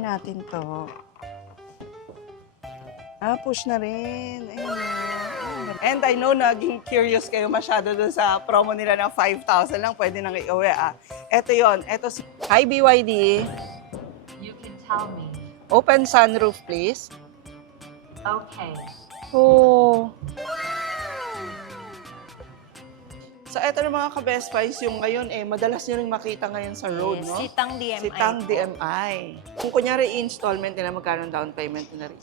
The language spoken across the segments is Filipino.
natin to. Push na rin. Ayun. And I know naging curious kayo masyado dun sa promo nila ng 5,000 lang. Pwede nang i-uwi Ito yon. Ito si... Hi, BYD. You can tell me. Open sunroof, please. Okay. Oh. So, ito na mga ka-best price yung ngayon madalas nyo rin makita ngayon sa road, no? Sitang DMI. Sitang po. DMI. Kung kunyari installment nila, magkano ang down payment nila rin?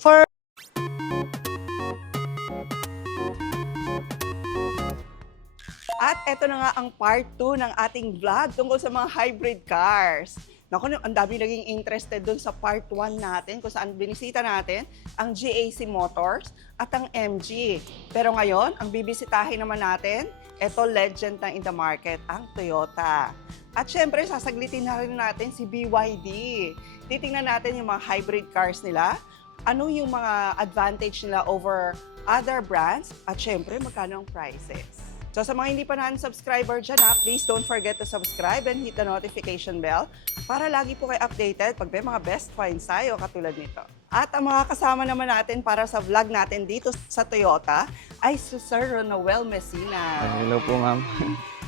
At ito na nga ang part 2 ng ating vlog tungkol sa mga hybrid cars. Naku, ang dami naging interested dun sa part 1 natin kung saan binisita natin ang GAC Motors at ang MG. Pero ngayon, ang bibisitahin naman natin, ito legend na in the market, ang Toyota. At syempre, sasaglitin na rin natin si BYD. Titingnan natin yung mga hybrid cars nila, ano yung mga advantage nila over other brands, at syempre, magkano ang prices. So sa mga hindi pa subscriber dyan please don't forget to subscribe and hit the notification bell para lagi po kayo updated pag may mga best finds tayo katulad nito. At ang mga kasama naman natin para sa vlog natin dito sa Toyota ay si Sir Noel Messina. Hello po, ma'am.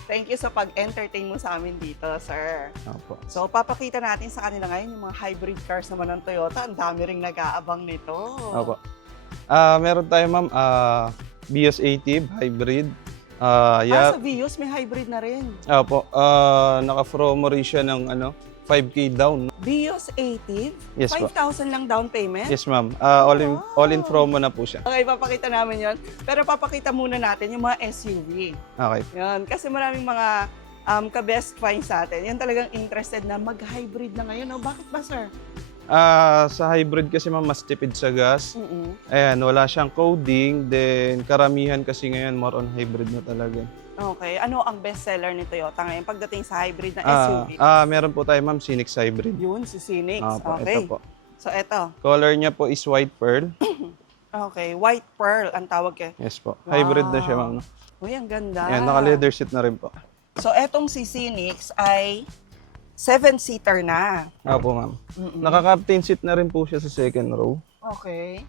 Thank you sa pag-entertain mo sa amin dito, sir. Opo. So papakita natin sa kanila ngayon yung mga hybrid cars naman ng Toyota. Ang dami ring nag-aabang nito. Opo. Meron tayo, ma'am, Vios Active Hybrid. Sa Vios may hybrid na rin. Opo. Naka-promo rin siya ng 5K down. Vios Active? Yes, po. 5,000 lang down payment? Yes, ma'am. All-in promo na po siya. Okay, papakita namin yon. Pero papakita muna natin yung mga SUV. Okay. Yan. Kasi maraming mga ka-best finds sa atin. Yan talagang interested na mag-hybrid na ngayon. No? Bakit ba, sir? Sa hybrid kasi, ma'am, mas tipid sa gas. Mm-mm. Ayan, wala siyang coding. Then, karamihan kasi ngayon, more on hybrid na talaga. Okay. Ano ang best seller ni Toyota ngayon pagdating sa hybrid na SUV? Meron po tayo, ma'am, Scenic Hybrid. Yun, si Scenic. Opo, Okay. ito po. So, eto. Color niya po is white pearl. Okay. White Pearl ang tawag kaya. Yes po. Wow. Hybrid na siya, ma'am. Uy, ang ganda. Ayan, naka-leather seat na rin po. So, etong si Scenic ay 7-seater na. Opo, ma'am. Mm-mm. Naka-captain seat na rin po siya sa second row. Okay.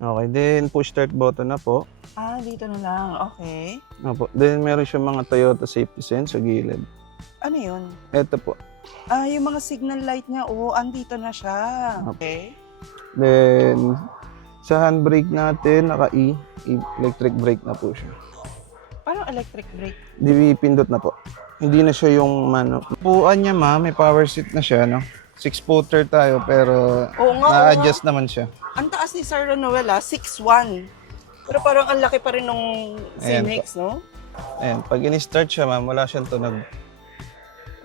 Okay, then push start button na po. Dito na lang. Okay. Opo. Then meron siya mga Toyota safety sense sa gilid. Ano yun? Ito po. Yung mga signal light niya, andito na siya. Okay. Then sa handbrake natin, naka-E, electric brake na po siya. Parang electric brake. Pindot na po. Hindi na siya yung Puan niya, ma'am, may power seat na siya, no? 6-footer tayo, pero Oo nga, na-adjust naman siya. Ang taas ni Sir Noel, 6'1". Pero parang ang laki pa rin nung Ayan Scenic, no? Ayan, pag in-start siya, ma'am, wala siyang tunog.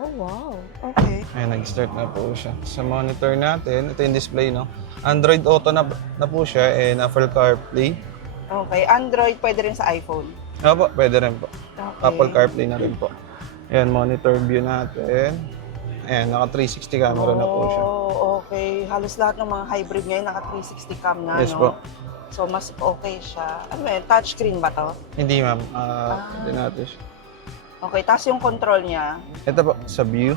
Oh, wow. Okay. Ayan, nag-start na po siya. Sa monitor natin, ito yung display, no? Android Auto na po siya, and Apple CarPlay. Okay. Android, pwede rin sa iPhone. Opo, pwede rin po. Okay. Apple CarPlay na rin po. Ayan, monitor view natin. Ayan, naka 360 camera na po siya. Okay. Halos lahat ng mga hybrid ngayon naka 360 cam na, Yes no? po. So, mas okay siya. Ano ba yun? Touchscreen ba to? Hindi, ma'am. Hindi natin siya. Okay. Tapos yung control niya, Ito po, sa view.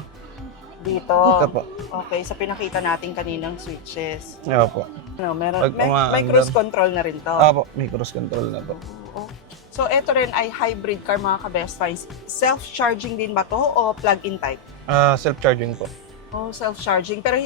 dito. Ito po. Okay. Sa pinakita natin kaninang switches. Ayan po. Meron, Pag may umaandar. cruise control na rin to. Opo, may cruise control na po. Oh. So, ito rin ay hybrid car, mga ka-best finds. Self-charging din ba to o plug-in type? Self-charging po. Oh, self-charging. Pero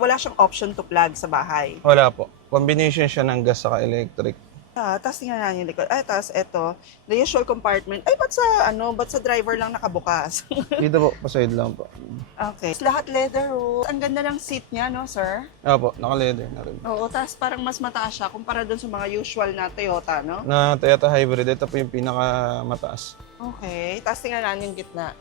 wala siyang option to plug sa bahay. Wala po. Combination siya ng gas saka electric. Tapos tingnan natin yung likod. Tapos ito, the usual compartment. Ba't sa driver lang nakabukas? Dito po, pa-side lang po. Okay. Lahat leather, Ang ganda ng seat niya, no, sir? Opo, naka-leather na rin. Oo, tapos parang mas mataas siya kumpara dun sa mga usual na Toyota, no? Na Toyota Hybrid, ito po yung pinakamataas. Okay. Tapos tingnan natin yung gitna.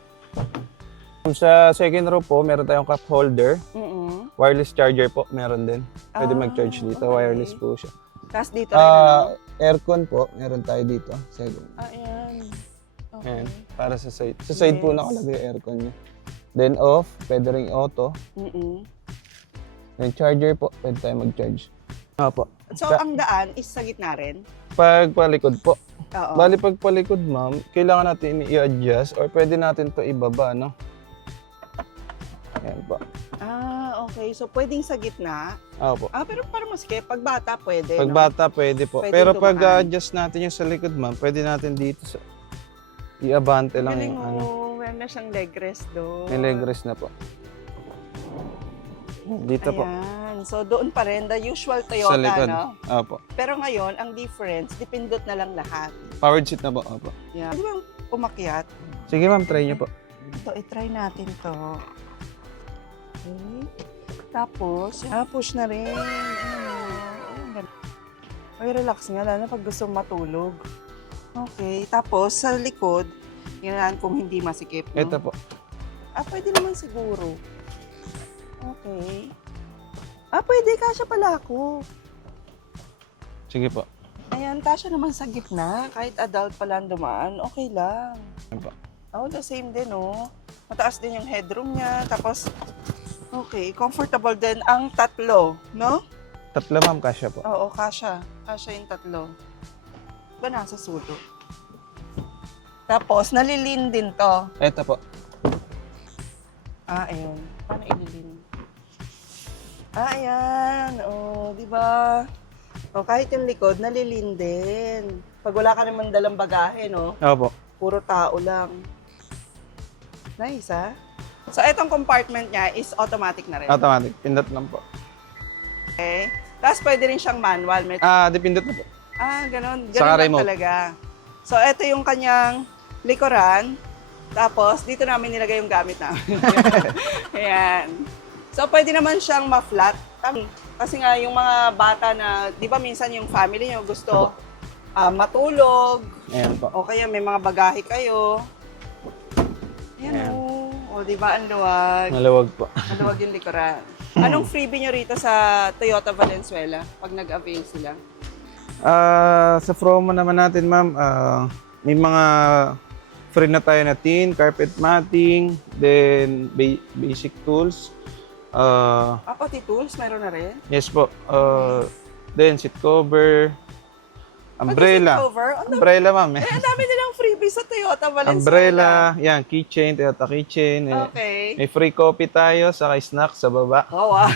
Sa second row po, meron tayong cup holder. Mm-mm. Wireless charger po, meron din. Pwede mag-charge dito, okay. wireless po siya. Tapos dito rin, Aircon po, meron tayo dito. Second. Ayan. Okay. Ayan, para sa side. Sa side po Yes. nakalagay yung aircon niya. Then off, pwede ring auto. Mm-mm. Then charger po, pwede tayo mag-charge. Opo. So, ang daan is sa gitna rin? Pag palikod po. Oo. Bali pag palikod, ma'am, kailangan natin i-adjust or pwede natin to ibaba, no? Ayan po. Okay, so pwedeng sa gitna. Opo. Pero para masikip, pag bata pwede, Pag no? bata, pwede po. Pwede Pero pag dumaan. adjust natin yung sa likod, ma'am, pwede natin dito sa i-abante lang Galing yung ano. meron na siyang leg rest doon. May leg rest na po. Dito po. Ayan. So doon pa rin, the usual Toyota, Sa likod. no? Opo. Pero ngayon, ang difference, dipindot na lang lahat. Powered seat na po. Opo. Yeah. Pwede bang umakyat? Sige ma'am, try niyo po. Ito, i-try natin to. Okay. Tapos, push na rin. Ay, relax nga, lalo pag gusto matulog. Okay. Tapos, sa likod, tingnan kung hindi masikip. No? Ito po. Pwede naman siguro. Okay. Pwede. Kasya pala ako. Sige po. Ayan, kasya naman sa gitna. Kahit adult pala ang dumaan, okay lang. Ayan po. The same din, oh. Mataas din yung headroom niya. Tapos, okay, comfortable din ang tatlo, no? Tatlo ma'am, kasya po. Oo, kasya. Kasya yung tatlo. Ba nasa sulo? Tapos, nalilin din to. Ito po. Ayun. Paano ililin? Ayan. Oh, di ba? Kahit yung likod, nalilin din. Pag wala ka naman dalang bagahe, no? Opo. Puro tao lang. Nice, ha? So, etong compartment niya is automatic na rin. Automatic. Pindot lang po. Okay. Tapos, pwede rin siyang manual. Dipindot na po. Ganon. Ganon Saka lang remote. talaga. So, ito yung kanyang likuran. Tapos, dito namin nilagay yung gamit namin. Ayan. So, pwede naman siyang ma-flat. Kasi nga, yung mga bata na, di ba minsan yung family nyo gusto matulog, Ayan po. o kaya may mga bagahe kayo. Ayan, Ayan. o. Di ba, ang luwag. Maluwag po. Ang luwag yung likuran. Anong freebie nyo rito sa Toyota Valenzuela pag nag-avail sila? Sa promo naman natin, ma'am, may mga free na tayo na tin, carpet matting, then basic tools. Pati tools, meron na rin? Yes po. Then seat cover, umbrella. Pati seat cover? Umbrella, ma'am. Ang dami nilang freebie sa Toyota Valenzuela. Umbrella, yan, keychain, Toyota keychain. Okay. May free coffee tayo, saka snack sa baba. Oh, wow.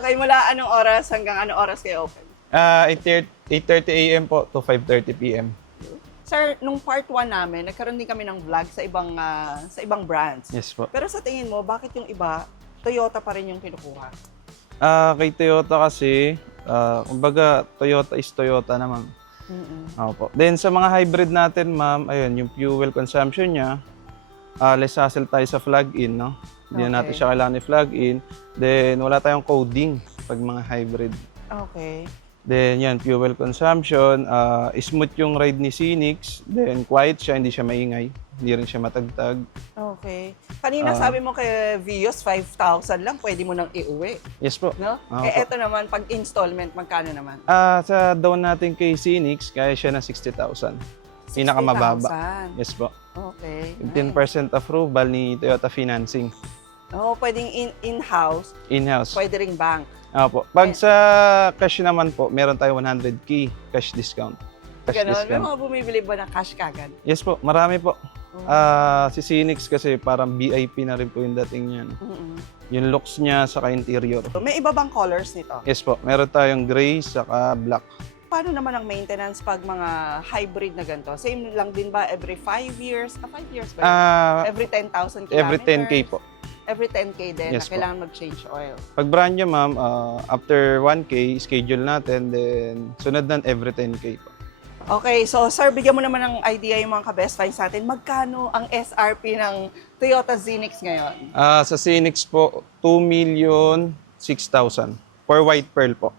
Okay, mula anong oras hanggang anong oras kayo open? 8:30 a.m. po to 5:30 p.m. Sir, nung part 1 namin, nagkaroon din kami ng vlog sa ibang brands. Yes po. Pero sa tingin mo, bakit yung iba, Toyota pa rin yung kinukuha? Kay Toyota kasi, kumbaga, Toyota is Toyota naman. Opo. Then sa mga hybrid natin, ma'am, ayun, yung fuel consumption niya, less hassle tayo sa plug-in, no? Hindi na natin Okay. siya kailangan i-plug-in. Then wala tayong coding pag mga hybrid. Okay. Then yan, fuel consumption, smooth yung ride ni Scenics, then quiet siya, hindi siya maingay, hindi rin siya matagtag. Okay. Kanina sabi mo kay Vios, 5,000 lang, pwede mo nang iuwi. Yes po. No? Oo po. Eto naman, pag installment, magkano naman? Sa down natin kay Scenics, kaya siya ng 60,000. Pinakamababa. 60,000. Yes po. Okay. 15% approval ni Toyota Financing. Pwedeng in-house, In-house. pwede ring bank. Opo. Pag sa cash naman po, meron tayo 100K cash discount. Cash Ganon. May discount. mga bumibili ba ng cash kagad? Yes po, marami po. Si Scenics kasi parang VIP na rin po yung dating niya. No? Yung looks niya saka interior. So, may iba bang colors nito? Yes po, meron tayong gray saka black. Paano naman ang maintenance pag mga hybrid na ganito? Same lang din ba every 5 years? 5 years ba? yun? Every 10,000 kilometers? Every 10K po. Every 10K din Yes na po. kailangan mag-change oil. Pag brand niya, ma'am, after 1K, schedule natin, then sunod na every 10K po. Okay, so sir, bigyan mo naman ng idea yung mga ka-best finds natin. Magkano ang SRP ng Toyota Zenix ngayon? Sa Scenics po, 2,006,000 for white pearl po.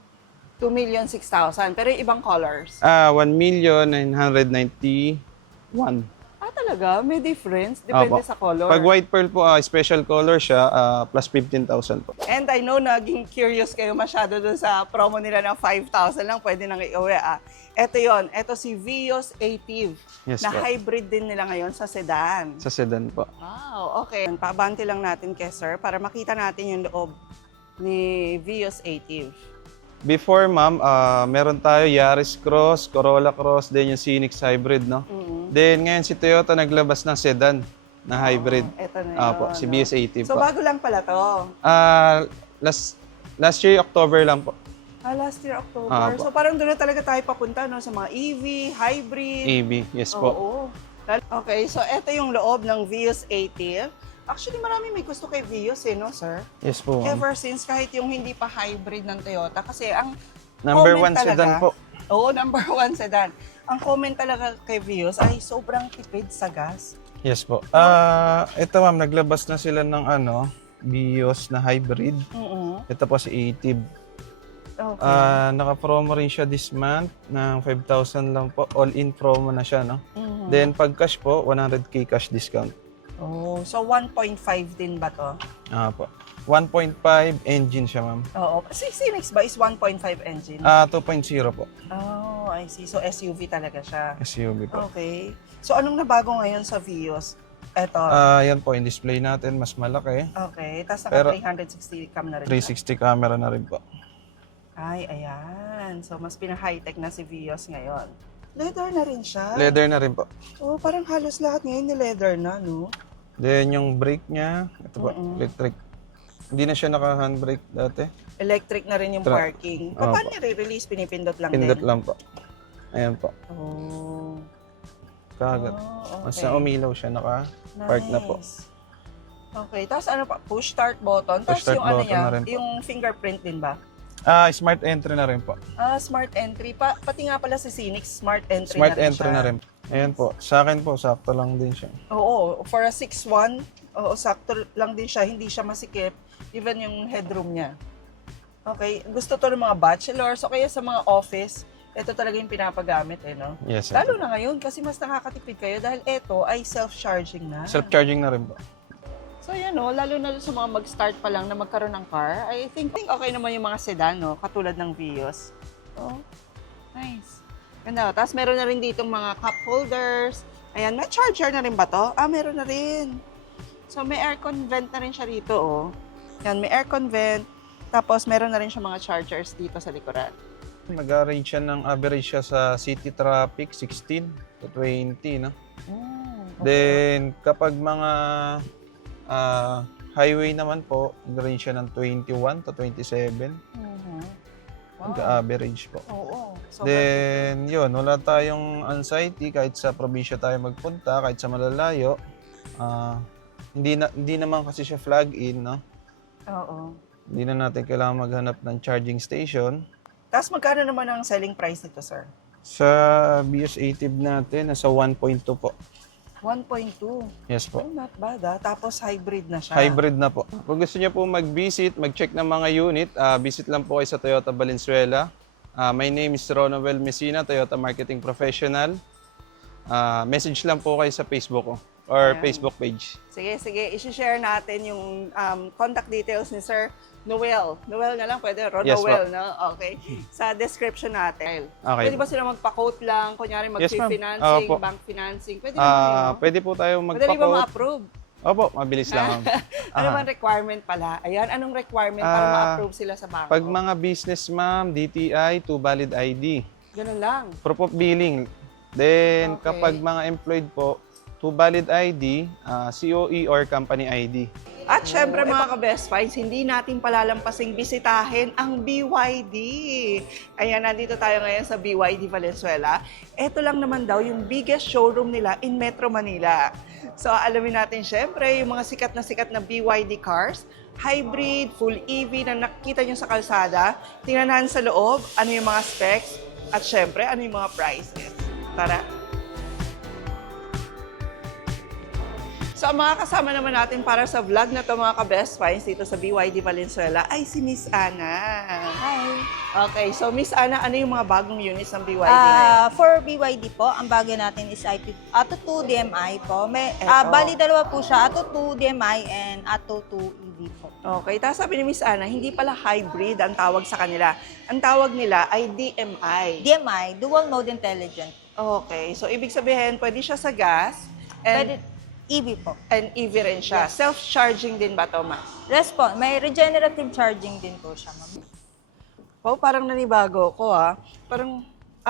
2,006,000. Pero yung ibang colors? 1,991,000. Talaga? May difference? Depende Opo. sa color. Pag white pearl po, special color siya, plus 15,000 po. And I know naging curious kayo masyado dun sa promo nila ng 5,000 lang, pwede nang iuwi. Ito yon, ito si Vios Ative, Yes na po. hybrid din nila ngayon sa sedan. Sa sedan po. Wow, okay. Paabante lang natin kay sir para makita natin yung loob ni Vios Ative. Before, ma'am, meron tayo Yaris Cross, Corolla Cross, then yung Scenic Hybrid, no? Then ngayon si Toyota naglabas ng sedan na hybrid. Ito na yun. Si BS80 So po. bago lang pala to. Last year, October lang po. Last year, October. Apo. So parang doon na talaga tayo papunta, no? Sa mga EV, hybrid. EV, yes po. Oo. Okay, so ito yung loob ng Vios 80. Actually, marami may gusto kay Vios no, sir? Yes po, ma'am. Ever since, kahit yung hindi pa hybrid ng Toyota. Kasi ang Number comment 1 sedan po. Oo, number 1 sedan. Ang comment talaga kay Vios ay sobrang tipid sa gas. Yes po. Ito ma'am, naglabas na sila ng Vios na hybrid. Ito po si Ative. Okay. Naka-promo rin siya this month ng 5,000 lang po. All-in promo na siya, no? Mhm. Then pag cash po, 100k cash discount. Oh, so 1.5 din ba to? Po. 1.5 engine siya, ma'am. Oo. Si Phoenix ba is 1.5 engine? 2.0 po. Oh, I see. So SUV talaga siya. SUV po. Okay. So anong nabago ngayon sa Vios? Eto. Yan po, yung display natin, mas malaki. Okay. Tapos naka Pero- 360 cam na rin. 360 camera na rin po. Ay, ayan. So mas pina-high-tech na si Vios ngayon. Leather na rin siya. Leather na rin po. Oh, parang halos lahat ngayon ni leather na, no? Then yung brake niya, ito po, Mm-mm. electric. Hindi na siya naka-handbrake dati. Electric na rin yung parking. Opo. Paano nire-release? Pinipindot lang Pindot din? lang po. Ayan po. Oh. Kagad. Oh, Mas okay. na umilaw siya, naka-park na po. Nice. Okay, tapos ano pa? Push start button. Tapos Push start yung ano button niya, na rin po. yung fingerprint din ba? Smart entry na rin po. Smart entry. Pati nga pala si Phoenix, smart entry Smart na rin entry siya. na rin. Ayan po. Sa akin po, sakto lang din siya. Oo, for a 6'1", oo, sakto lang din siya. Hindi siya masikip. Even yung headroom niya. Okay, gusto to ng mga bachelors o kaya sa mga office. Ito talaga yung pinapagamit no? Yes. Lalo na ngayon kasi mas nakakatipid kayo dahil ito ay self-charging na. Self-charging na rin po. So yan lalo na sa mga mag-start pa lang na magkaroon ng car, I think okay naman yung mga sedan, katulad ng Vios. Oh, nice. Ganda. Tapos meron na rin ditong mga cup holders. Ayan, may charger na rin ba to? Meron na rin. So may aircon vent na rin siya dito, Yan, may aircon vent. Tapos meron na rin siya mga chargers dito sa likuran. Nag-arrange siya ng average siya sa city traffic, 16 to 20, no? Okay. Then, kapag mga highway naman po, nag-range siya ng 21 to 27. Mhm. Wow. Nag-average po. Oo. Then, yun, wala tayong anxiety kahit sa probinsya tayo magpunta, kahit sa malalayo. Hindi naman kasi siya flag-in, no? Oo. Hindi na natin kailangan maghanap ng charging station. Tapos magkano naman ang selling price nito, sir? Sa Vios Ative natin, nasa 1.2 po. 1.2. Yes po. Oh, not bad Tapos hybrid na siya. Hybrid na po. Kung gusto niyo po mag-visit, mag-check ng mga unit, visit lang po kayo sa Toyota Valenzuela. My name is Ronald Messina, Toyota Marketing Professional. Message lang po kayo sa Facebook ko or Ayan. Facebook page. Sige. I-share natin yung contact details ni Sir Noel. Noel na lang, pwede. Yes, Noel, no? Okay. Sa description natin. Okay. Pwede ba sila magpa-quote lang? Kunyari, Yes, ma'am. mag-financing, Opo. bank financing. Pwede naman Pwede po tayo Madali ba magpa-quote. ma-approve? Opo, mabilis lang. ma'am. Ano bang requirement pala? Ayan, anong requirement para ma-approve sila sa bangko? Pag mga business, ma'am, DTI, 2 valid ID. Ganun lang. Proof of billing. Then, Okay. kapag mga employed po, 2 valid ID, COE or company ID. At syempre mga ka-best finds, hindi natin palalampasing bisitahin ang BYD. Ayan, nandito tayo ngayon sa BYD Valenzuela. Ito lang naman daw yung biggest showroom nila in Metro Manila. So alamin natin syempre yung mga sikat na BYD cars, hybrid, full EV na nakita nyo sa kalsada. Tingnan natin sa loob, ano yung mga specs, at syempre ano yung mga prices. Tara! So, ang mga kasama naman natin para sa vlog na to mga ka-best finds dito sa BYD Valenzuela ay si Miss Ana. Hi. Okay, so Miss Ana, ano yung mga bagong units ng BYD ngayon? For BYD po, ang bago natin is Atto 2 DMI po. Eto. Bali dalawa po siya, Atto 2 DMI and Atto 2 EV po. Okay, tapos sabi ni Miss Ana, hindi pala hybrid ang tawag sa kanila. Ang tawag nila ay DMI. DMI, Dual Mode Intelligent. Okay, so ibig sabihin, pwede siya sa gas Pwede, and, EV po. and EV rin siya. Yes. Self-charging din ba to, ma'am? Yes po, may regenerative charging din po siya, ma'am. Oh, parang nanibago ko Parang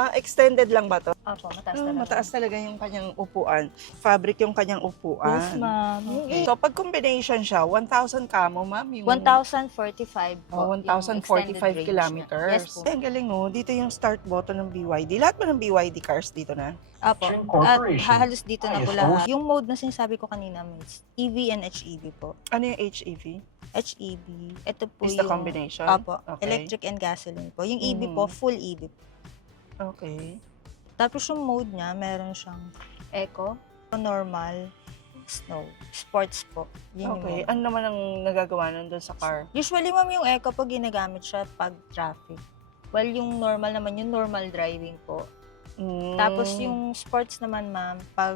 Extended lang ba to? Opo, mataas Ah, talaga. mataas talaga yung kanyang upuan. Fabric yung kanyang upuan. Yes, ma'am. Okay. So, pag combination siya, 1,000 kamo, ma'am? Yung... 1,045 po. Oh, yung 1,045 extended range kilometers. niya. Yes po. Ay, ang galing, no? Dito yung start button ng BYD. Lahat ba ng BYD cars dito na? Opo. At halos dito na po lahat. Yung mode na sinasabi ko kanina, Miss, EV and HEV po. Ano yung HEV? HEV, ito po Is yung... the combination? Opo. Okay. Electric and gasoline po. Yung EV po, full EV. Okay. Tapos yung mode niya, meron siyang eco, normal, snow, sports po. Yun yung Okay. mode. Ano naman ang nagagawa nun doon sa car? Usually, ma'am, yung eco po ginagamit siya pag traffic. Well, yung normal naman, yung normal driving po. Tapos yung sports naman, ma'am, pag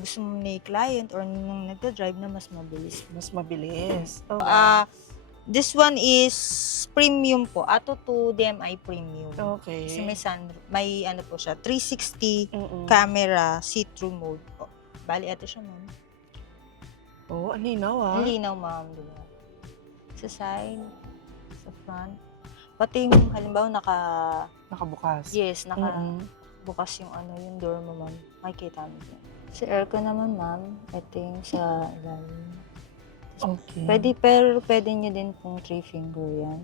gusto mo ni client or nung nagda-drive na mas mabilis. Mas mabilis. Okay. This one is premium po. Ato 2 DMI premium. Okay. Kasi may ano po siya, 360 Mm-mm. camera see-through mode po. Bali, ito siya, ma'am. Oh, ang linaw ah. Ang linaw, ma'am. Diba? Sa side, sa front. Pati yung, halimbawa, Nakabukas. yes, Mm-mm. bukas yung ano, yung door mo, ma'am. Makikita mo dyan. Sa aircon naman, ma'am, ito yung sa ilalim. Okay. Pero pwede nyo din pong 3-finger yan.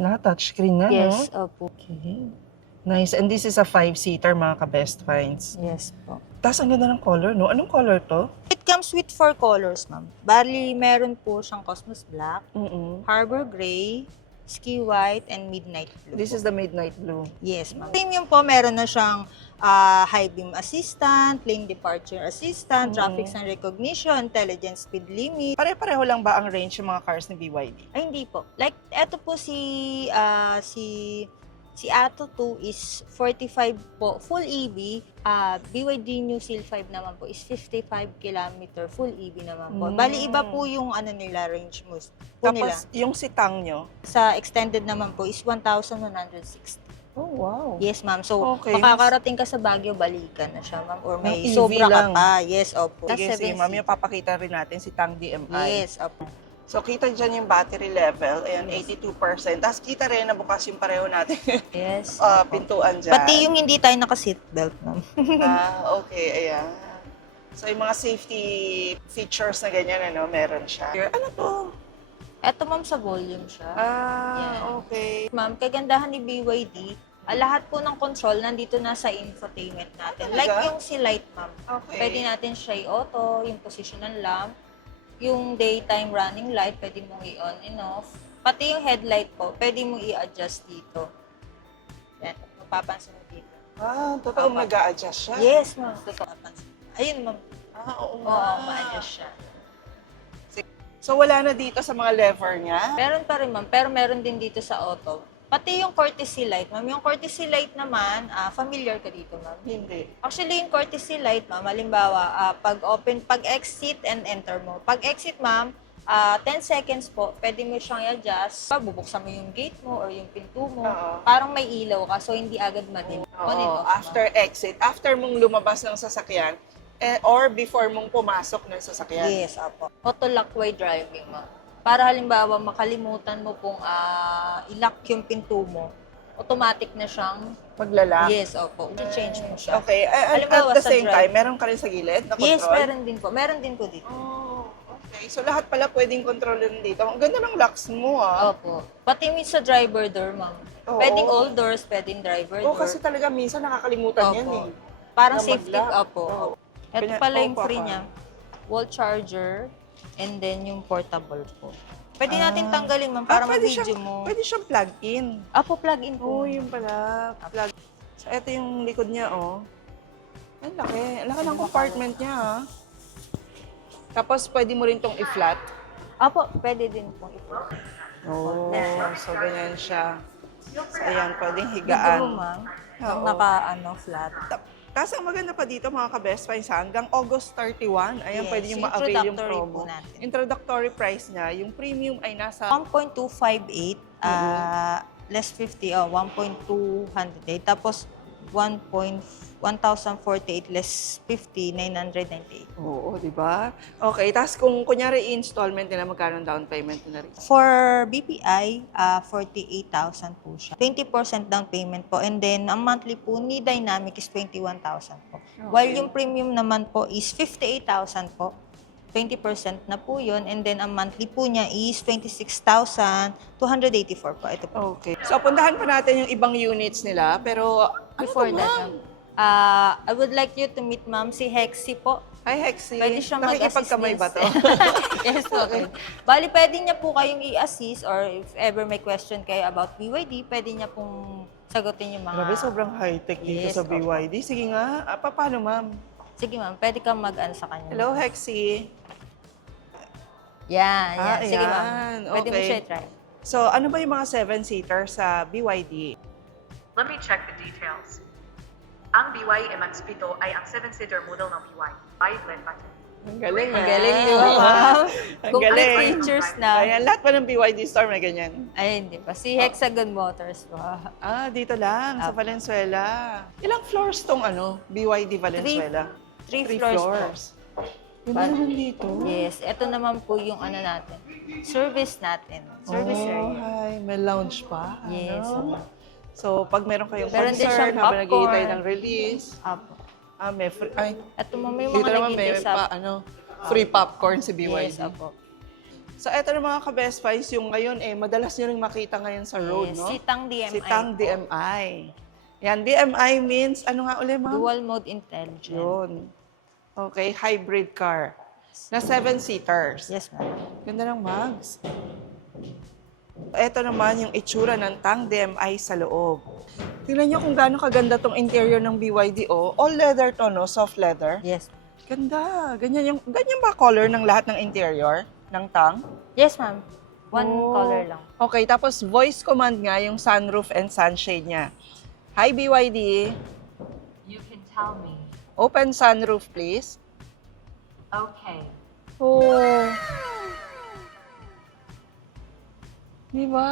Na-touchscreen na, Yes, no? opo. Okay. Nice. And this is a 5-seater, mga ka-best finds. Yes po. Tapos ang ganda ng color, no? Anong color to? It comes with 4 colors, ma'am. Bali, meron po siyang Cosmos Black, Mm-mm. Harbor Gray, Ski White, and Midnight Blue. This po. is the midnight blue. Yes, ma'am. Premium po, meron na siyang high beam assistant, lane departure assistant, traffic sign recognition, intelligent speed limit. Pare-pareho lang ba ang range ng mga cars ni BYD? Ay, hindi po. Like, eto po si Atto 2 is 45 po, full EV. BYD New Seal 5 naman po is 55 kilometer, full EV naman po. Bali, iba po yung ano nila, range mo po nila. Tapos, yung sitang nyo? Sa extended naman po is 1,160. Oh, wow. Yes, ma'am. So, Okay, makakarating ka sa Baguio, balikan na siya, ma'am. Or may Ng EV sobra lang. ka pa. Yes, opo. Sige, sige, ma'am. seat. Yung papakita rin natin si Tang DMI. Yes, opo. So, kita dyan yung battery level. Ayan, 82%. Tapos, kita rin na bukas yung pareho natin. Yes. Pintuan dyan. Pati yung hindi tayo naka-seatbelt, ma'am. Okay. Ayan. So, yung mga safety features na ganyan, ano, meron siya. Ano to? Eto, ma'am, sa volume siya. Yan. Okay. Ma'am, kagandahan ni BYD, lahat po ng control nandito na sa infotainment natin. Talaga? Like yung si light, ma'am. Okay. Pwede natin siya i-auto, yung position ng lamp, yung daytime running light, pwede mong i-on and off. Pati yung headlight po, pwede mong i-adjust dito. Yan, mapapansin mo dito. Totoong nag-a-adjust siya? Yes, ma'am. Totoo. Mapapansin. Ayun, ma'am. Oo Oo, ma-adjust siya. So, wala na dito sa mga lever niya? Meron pa rin, ma'am. Pero meron din dito sa auto. Pati yung courtesy light, ma'am. Yung courtesy light naman, familiar ka dito, ma'am. Hindi. Actually, yung courtesy light, ma'am, halimbawa, pag-exit and enter mo. Pag-exit, ma'am, 10 seconds po, pwede mo siyang i-adjust. Bubuksan mo yung gate mo or yung pinto mo. Oo. Parang may ilaw ka, so hindi agad madilim. On and Oo, off, ma'am. after exit, after mong lumabas ng sasakyan, or before mong pumasok ng sasakyan. Yes, apo. Auto-lockway driving, ma'am. Para halimbawa, makalimutan mo pong i-lock yung pinto mo, automatic na siyang, Paglalak. yes, opo, i-change mo siya. Okay. Halimbawa, At the sa same drive. time, meron ka rin sa gilid na control? Yes, meron din po. Meron din po dito. Oh, okay. So, lahat pala pwedeng kontrolin dito. Ang ganda ng locks mo, ah. Opo. Pati sa driver door, ma'am. Oo. Pwedeng all doors, pwedeng driver Oo, door. kasi talaga minsan nakakalimutan yan, eh. Parang na safety, mag-lock. opo. Oo. Ito Kanya- pala yung opo, free ako. niya. Wall charger, and then yung portable po. Pwede natin tanggalin, ma'am, para pwede ma-video siyang, mo. Pwede siyang plug-in. Apo, plug-in po. Oo, yun pala. Plug. So, ito yung likod niya, oh. Ang laki. Ang laki ng compartment niya, ah. Tapos, pwede mo rin tong i-flat. Apo, pwede din po ito. Oo. So, ganyan siya. So, ayan, pwedeng Video higaan. mo, ma'am. Yung Oo. flat. Tapos, ang maganda pa dito, mga ka-best finds, hanggang August 31, ayan, Yes, pwede nyo yung ma-avail yung introductory promo. po natin. Introductory price niya, yung premium ay nasa 1.258, less 50, 1.208. Tapos, 1,048 less 50, 998. Oo, di ba? Okay, tapos kung kunyari installment nila, magkano ang down payment nila rin? For BPI, 48,000 po siya. 20% down payment po. And then, ang monthly po ni Dynamic is 21,000 po. While yung premium naman po is 58,000 po. 20% na po yun. And then, ang monthly po niya is 26,284 po. Ito po. Okay. So, puntahan pa natin yung ibang units nila, pero Before ano to, that, ma'am? I would like you to meet ma'am si Hexie po. Hi, Hexie. Pwede siyang mag-assist Nakikipagkamay din ba to? Yes, okay. Bali, pwede niya po kayong i-assist or if ever may question kayo about BYD, pwede niya pong sagutin yung mga... Grabe, sobrang high-tech dito Yes, sa opo. BYD. Sige nga, paano, ma'am? Sige ma'am, pwede kang mag-ano sa kanya. Hello, Hexie. Yan, yan. Sige ayan. ma'am. Pwede mo Okay. siya i-try. So, ano ba yung mga 7-seater sa BYD? Let me check the details. Ang BYD MX-7 ay ang 7-seater model ng BYD. Pilot button. Ang galing, Ang galing, di ba ma'am? Ang Complete galing. features na. Ayan, lahat pa ng BYD store may ganyan. Ay, hindi pa. Si Hexagon Motors po. Ah, dito lang, sa Apo. Valenzuela. Ilang floors tong BYD Valenzuela? Three Three floors Ganda naman dito. Yes, ito naman po yung ano natin. Service natin. Service area. Hi, may lounge pa. Yes. Ano? So, pag meron kayong Meron din concert, siyang habang naghihintay popcorn. ng release, Apo. may free, ay, Ito ma'am, may dito mga naman may naghihintay sa... free popcorn si BYD. Yes, apo. So, eto na mga ka-best finds, yung ngayon, madalas nyo rin makita ngayon sa road, Yes, no? Sitang DMI. Sitang po. DMI. Yan, DMI means, ano nga ulit, ma'am? Dual Mode Intelligent. Yun. Okay, hybrid car. Na 7-seaters. Yes, ma'am. Ganda ng mags. Ito naman yung itsura ng Tang DMI sa loob. Tingnan nyo kung gaano kaganda tong interior ng BYD. Oh. All leather to, no? Soft leather. Yes. Ganda. Ganyan ba color ng lahat ng interior ng Tang? Yes, ma'am. One Oh. color lang. Okay, tapos voice command nga yung sunroof and sunshade niya. Hi, BYD. You can tell me. Open sunroof, please. Okay. Oh. Di ba?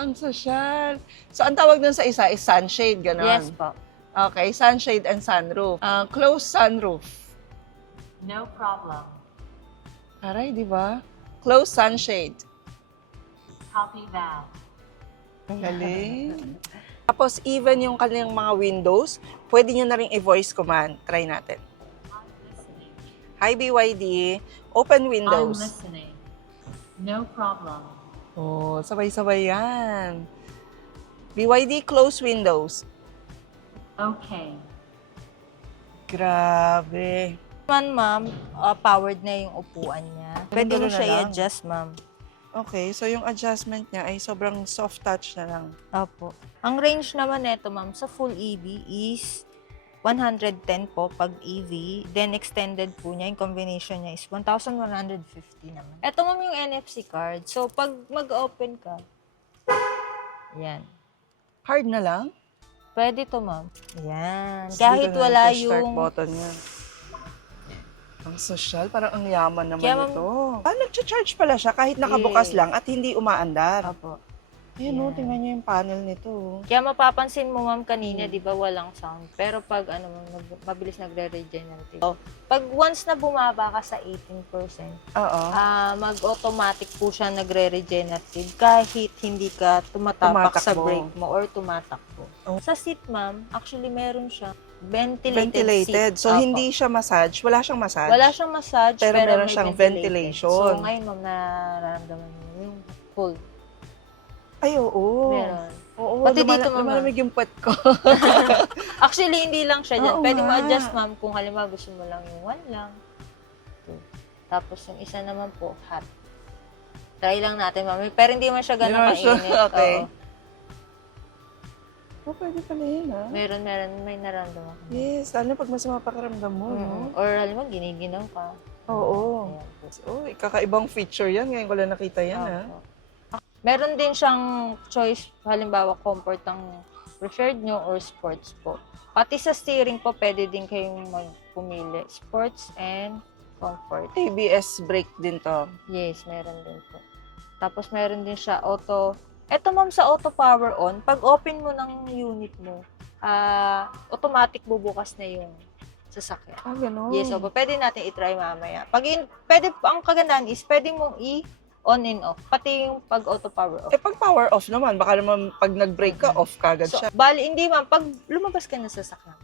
Ang sosyal. So, ang tawag dun sa isa is sunshade, gano'n? Yes po. Okay, sunshade and sunroof. Closed sunroof. No problem. Aray, di ba? Closed sunshade. Copy that. Ang galing. Tapos, even yung kanilang mga windows, pwede nyo na rin i-voice command. Try natin. I'm listening. Hi, BYD. Open I'm windows. listening. No problem. Oh, sabay-sabay yan. BYD, close windows. Okay. Grabe. Ma'am, powered na yung upuan niya. Pwede mo ganun na siya lang. i-adjust, ma'am. Okay, so yung adjustment niya ay sobrang soft touch na lang. Opo. Ang range naman nito, ma'am, sa full EV is 110 po pag EV. Then extended po niya, yung combination niya is 1,150 naman. Ito, ma'am, yung NFC card. So, pag mag-open ka, yan. Hard na lang? Pwede to, ma'am. Yan. Tapos Kahit dito na wala push start yung... button niya. Ang sosyal, parang ang yaman naman Kaya, ma'am- ito. Nag-charge pala siya kahit nakabukas Yes. lang at hindi umaandar. Opo. Ayun, Yan. tingnan niyo yung panel nito. Kaya mapapansin mo, ma'am, kanina, di ba, walang sound. Pero pag, ma'am, mabilis nagre-regenerate. So, pag once na bumaba ka sa 18%, Oo. mag-automatic po siya nagre-regenerative kahit hindi ka tumatapak sa Tumatakbo. brake mo or tumatakbo. Oh. Sa seat, ma'am, actually meron siya ventilated Ventilated. seat. So, Opo. hindi siya massage. Wala siyang massage. Wala siyang massage, Pero meron may siyang ventilated. ventilation. So, ngayon, ma'am, nararamdaman mo yung cold. Ay, oo. Meron. Oo, Pati dito, mama. lumalamig yung puwet ko. Actually, hindi lang siya dyan. Oo Pwede nga. mo adjust, ma'am, kung halimbawa gusto mo lang yung 1 lang. 2. Tapos yung isa naman po, hot. Try lang natin, ma'am. Pero hindi man siya Hindi gano'ng naman siya- kainit. okay. Oo. Oh, pwede pala yun, ha? Meron, may naramdaman ka. Yes, lalo pag masama pakiramdam mo, no? Or halimbawa, giniginaw ka. Oo. Ayan po. Oh, kakaibang feature yan. Ngayon ko lang nakita yan, ha? Opo. Meron din siyang choice, halimbawa, comfort ang preferred nyo or sports po. Pati sa steering po, pwede din kayong magpumili. Sports and comfort. ABS brake din to. Yes, meron din po. Tapos meron din siya auto. Eto ma'am, sa auto power on, pag open mo ng unit mo, automatic bubukas na yung sasakyan. Ah, ganun. Yes, opo. Pwede natin i-try mamaya. Ang kagandahan is, pwede mong on and off. Pati yung pag auto power off. Pag power off naman, baka naman pag nag-brake ka, off kagad So, siya. bali, hindi ma'am. Pag lumabas ka na sa sasakyan.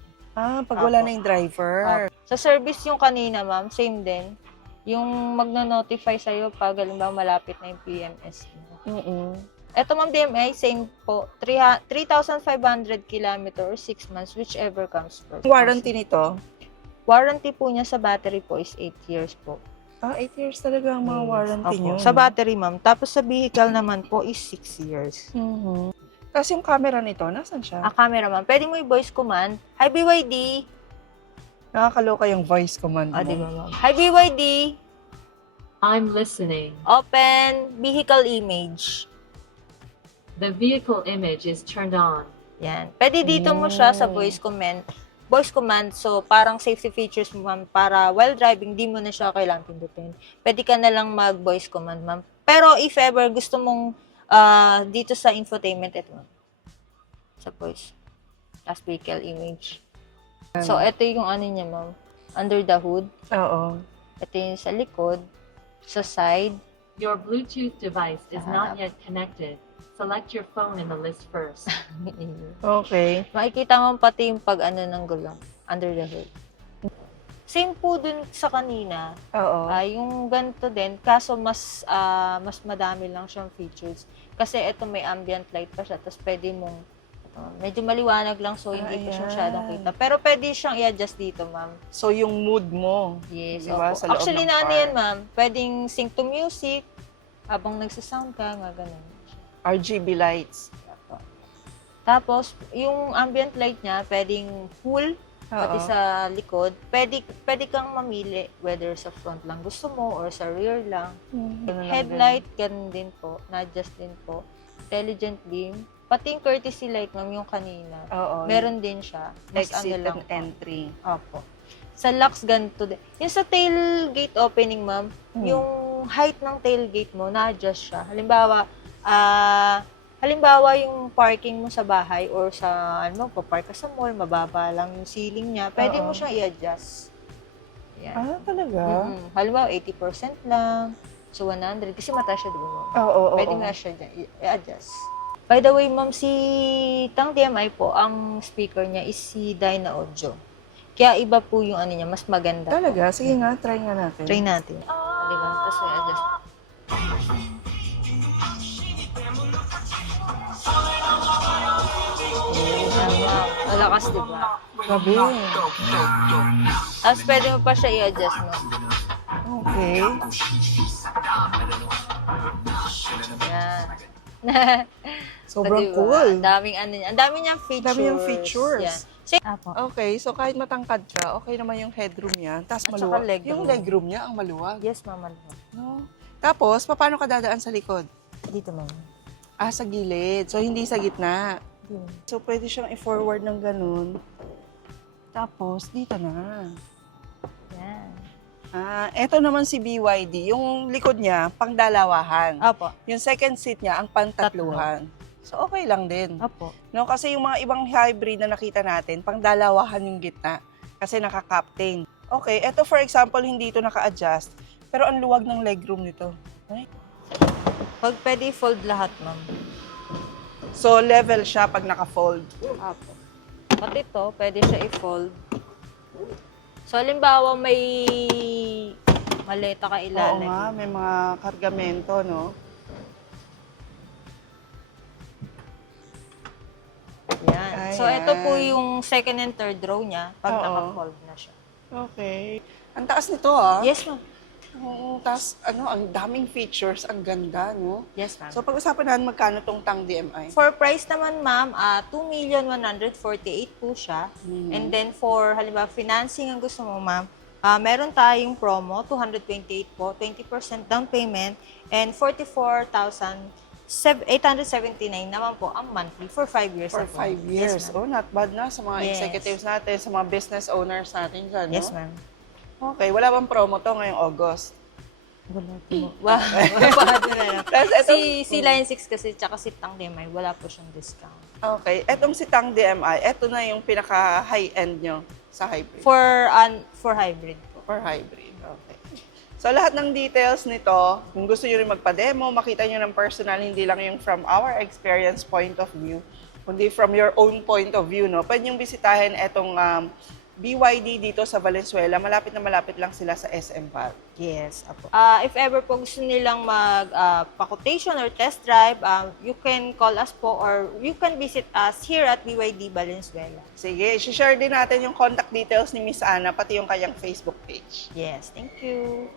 Pag wala Apo. na yung driver. Sa service yung kanina, ma'am, same din. Yung magno-notify sa'yo pag halimbawa malapit na yung PMS mo. Ito, ma'am, DMI, same po. 3,500 kilometers, 6 months, whichever comes first. Warranty nito? Warranty po niya sa battery po is 8 years po. 8 years talaga ang mga warranty Opo. nyo. Sa battery, ma'am. Tapos sa vehicle naman po is 6 years. Tapos yung camera nito, nasan siya? Camera, ma'am. Pwede mo i-voice command. Hi, BYD. Nakakaloka yung voice command mo. Di ba, ma'am? Hi, BYD. I'm listening. Open vehicle image. The vehicle image is turned on. Yan. Pwede dito mo siya sa voice command. Voice command, so parang safety features mo, ma'am, para while driving, di mo na siya kailangan pindutin. Pwede ka na lang mag-voice command, ma'am. Pero if ever gusto mong dito sa infotainment, ito, ma'am. Sa voice. Tapos vehicle image. So, ito yung ano niya, ma'am. Under the hood. Oo. Ito yung sa likod. Sa side. Your Bluetooth device is not Harap. yet connected. Select your phone in the list first. Okay. Makikita mo pati yung pag ano ng gulong. Under the hood. Same po dun sa kanina. Oo. Yung ganito din, kaso mas madami lang siyang features. Kasi ito may ambient light pa siya, tapos pwede mong, medyo maliwanag lang, so hindi ko siya Ayan. masyadong kita. Pero pwede siyang i-adjust dito, ma'am. So, yung mood mo. Yes, Diba? opo. Sa loob Actually, ng na ano car. yan, ma'am. Pwedeng sync to music, habang nagsasound ka, nga ganun. RGB lights. Tapos, yung ambient light niya, pwedeng full, pati Oo. sa likod. Pwede kang mamili whether sa front lang gusto mo or sa rear lang. Ganun lang Headlight, ganun din po. Na-adjust din po. Intelligent beam. Pati yung courtesy light, ma'am, yung kanina. din. Oo. Meron din siya. Mas Exit ano lang. and entry. Opo. Sa locks, ganito din. Yung sa tailgate opening, ma'am, yung height ng tailgate mo, na-adjust siya. Halimbawa, yung parking mo sa bahay or sa, papark ka sa mall, mababa lang yung ceiling niya, pwede mo Oo. siyang i-adjust. Yan. Talaga? Halimbawa, 80% lang. So, 100. Kasi mataas siya, di ba, ma'am? Oo. Pwede mo na siya dyan i-adjust. By the way, ma'am, si Tang DMI po, ang speaker niya is si Dyna Audio. Kaya iba po yung ano niya, mas maganda. Talaga? Sige nga, try nga natin. Try natin. Di ba? Tapos i-adjust. Yan, ma'am. Malakas, di ba? Grabe. Tapos pwede mo pa siya i-adjust, ma'am. Okay. Yan. Sobrang Diba? cool. Ang daming ano niya. Ang dami niyang features. Dami niyang features. Yan. Apo. Okay, so kahit matangkad ka, okay naman yung headroom niya. Tapos At maluwag. saka legroom. Yung legroom niya ang maluwag. Yes, ma'am. No? Tapos, paano ka dadaan sa likod? Dito, ma'am. Sa gilid. So, hindi sa gitna. Dito. So, pwede siyang i-forward ng ganun. Tapos, dito na. Yan. Eto naman si BYD. Yung likod niya, pangdalawahan. Apo. Yung second seat niya, ang pantatluhan. So, okay lang din. Apo. No, kasi yung mga ibang hybrid na nakita natin, pangdalawahan yung gitna. Kasi naka-captain. Okay, eto for example, hindi ito naka-adjust. Pero ang luwag ng legroom nito. Ay. Pag pwede fold lahat, ma'am. So, level siya pag naka-fold. Apo. Pati ito, pwede siya i-fold. So, halimbawa may maleta ka Oo ilalagay. nga, may mga kargamento, no? Yan. So, Ayan. ito po yung second and third row niya pag Oo. naka-fold na siya. Okay. Ang taas nito, ah. Yes, ma'am. Oo, tas, ang daming features, ang ganda, no? Yes, ma'am. So, pag-usapan natin magkano tong Tang DMI. For price naman, ma'am, 2,148,000 po siya. And then for, halimbawa, financing ang gusto mo, ma'am, meron tayong promo, 228 po, 20% down payment, and 44,879 naman po ang monthly for 5 years. For na po. 5 years. Yes, ma'am. Not bad na sa mga Yes. executives natin, sa mga business owners natin dyan, no? Yes, ma'am. Okay, wala bang promo to ngayong August? Wala po. Wow. Na lang. Tapos etong, Si Line 6 kasi, tsaka si Tang DMI, wala po siyang discount. okay, etong si Tang DMI, eto na yung pinaka-high-end nyo sa hybrid. For hybrid po. For hybrid, okay. So lahat ng details nito, kung gusto nyo rin magpa-demo, makita nyo ng personal, hindi lang yung from our experience point of view, kundi from your own point of view, no? Pwede nyo bisitahin etong BYD dito sa Valenzuela. Malapit na malapit lang sila sa SM Val. Yes, apo. If ever po gusto nilang mag-quotation or test drive, you can call us po or you can visit us here at BYD Valenzuela. Sige, share din natin yung contact details ni Miss Ana, pati yung kanyang Facebook page. Yes, thank you.